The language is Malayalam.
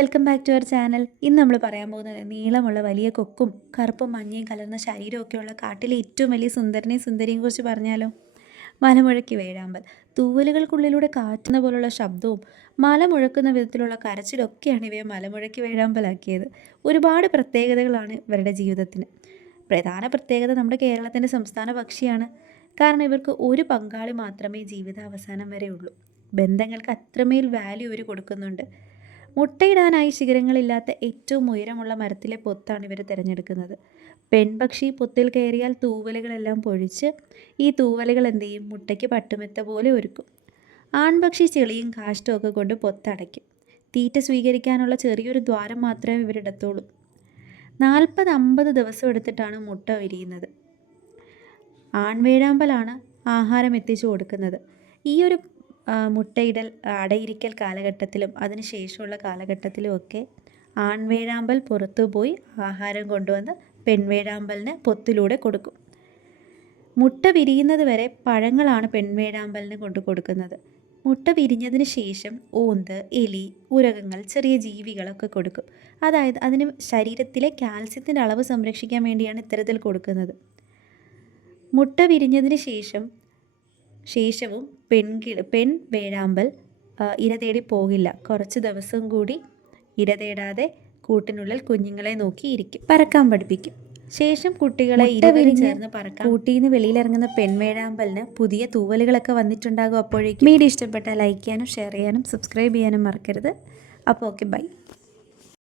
Welcome back to our channel. ഇന്ന് നമ്മൾ പറയാൻ പോകുന്നത് നീളമുള്ള വലിയ കൊക്കും കറുപ്പും മഞ്ഞയും കലർന്ന ശരീരമൊക്കെയുള്ള കാട്ടിലെ ഏറ്റവും വലിയ സുന്ദരനെയും സുന്ദരിയും കുറിച്ച് പറഞ്ഞാലോ. മലമുഴക്കി വേഴാമ്പൽ. തൂവലുകൾക്കുള്ളിലൂടെ കാറ്റുന്ന പോലുള്ള ശബ്ദവും മല മുഴക്കുന്ന വിധത്തിലുള്ള കരച്ചിലൊക്കെയാണ് ഇവയെ മലമുഴക്കി വേഴാമ്പലാക്കിയത്. ഒരുപാട് പ്രത്യേകതകളാണ് ഇവരുടെ ജീവിതത്തിന്. പ്രധാന പ്രത്യേകത നമ്മുടെ കേരളത്തിൻ്റെ സംസ്ഥാന പക്ഷിയാണ്. കാരണം ഇവർക്ക് ഒരു പങ്കാളി മാത്രമേ ജീവിതാവസാനം വരെ ഉള്ളൂ. ബന്ധങ്ങൾക്ക് അത്രമേൽ വാല്യൂ ഇവർ കൊടുക്കുന്നുണ്ട്. മുട്ടയിടാനായി ശിഖരങ്ങളില്ലാത്ത ഏറ്റവും ഉയരമുള്ള മരത്തിലെ പൊത്താണ് ഇവർ തിരഞ്ഞെടുക്കുന്നത്. പെൺപക്ഷി പൊത്തിൽ കയറിയാൽ തൂവലുകളെല്ലാം പൊഴിച്ച് ഈ തൂവലുകൾ എന്ത് ചെയ്യും? മുട്ടയ്ക്ക് പട്ടുമെത്ത പോലെ ഒരുക്കും. ആൺപക്ഷി ചെളിയും കാഷ്ടവും ഒക്കെ കൊണ്ട് പൊത്തടയ്ക്കും. തീറ്റ സ്വീകരിക്കാനുള്ള ചെറിയൊരു ദ്വാരം മാത്രമേ ഇവരിടത്തുള്ളൂ. 40-50 ദിവസം എടുത്തിട്ടാണ് മുട്ട വിരിയുന്നത്. ആൺവേഴാമ്പലാണ് ആഹാരം എത്തിച്ചു കൊടുക്കുന്നത്. ഈ ഒരു മുട്ടയിടൽ അടയിരിക്കൽ കാലഘട്ടത്തിലും അതിനുശേഷമുള്ള കാലഘട്ടത്തിലും ഒക്കെ ആൺവേഴാമ്പൽ പുറത്തു പോയി ആഹാരം കൊണ്ടുവന്ന് പെൺവേഴാമ്പലിന് പൊത്തിലൂടെ കൊടുക്കും. മുട്ട വിരിയുന്നത് വരെ പഴങ്ങളാണ് പെൺവേഴാമ്പലിന് കൊണ്ടു കൊടുക്കുന്നത്. മുട്ട വിരിഞ്ഞതിന് ശേഷം ഓന്ത്, എലി, ഉരകങ്ങൾ, ചെറിയ ജീവികളൊക്കെ കൊടുക്കും. അതായത് അതിന് ശരീരത്തിലെ കാൽസ്യത്തിൻ്റെ അളവ് സംരക്ഷിക്കാൻ വേണ്ടിയാണ് ഇത്തരത്തിൽ കൊടുക്കുന്നത്. മുട്ട വിരിഞ്ഞതിന് ശേഷവും പെൺ വേഴാമ്പൽ ഇര തേടി പോകില്ല. കുറച്ച് ദിവസം കൂടി ഇര തേടാതെ കൂട്ടിനുള്ളിൽ കുഞ്ഞുങ്ങളെ നോക്കിയിരിക്കും. പറക്കാൻ പഠിപ്പിക്കും. ശേഷം കുട്ടികളെ ഇരുവരും ചേർന്ന് പറക്കാം. കൂട്ടിൽ നിന്ന് വെളിയിലിറങ്ങുന്ന പെൺവേഴാമ്പലിന് പുതിയ തൂവലുകളൊക്കെ വന്നിട്ടുണ്ടാകും. അപ്പോഴേക്കും വീഡിയോ ഇഷ്ടപ്പെട്ടാൽ ലൈക്ക് ചെയ്യാനും ഷെയർ ചെയ്യാനും സബ്സ്ക്രൈബ് ചെയ്യാനും മറക്കരുത്. അപ്പോൾ ഓക്കെ, ബൈ.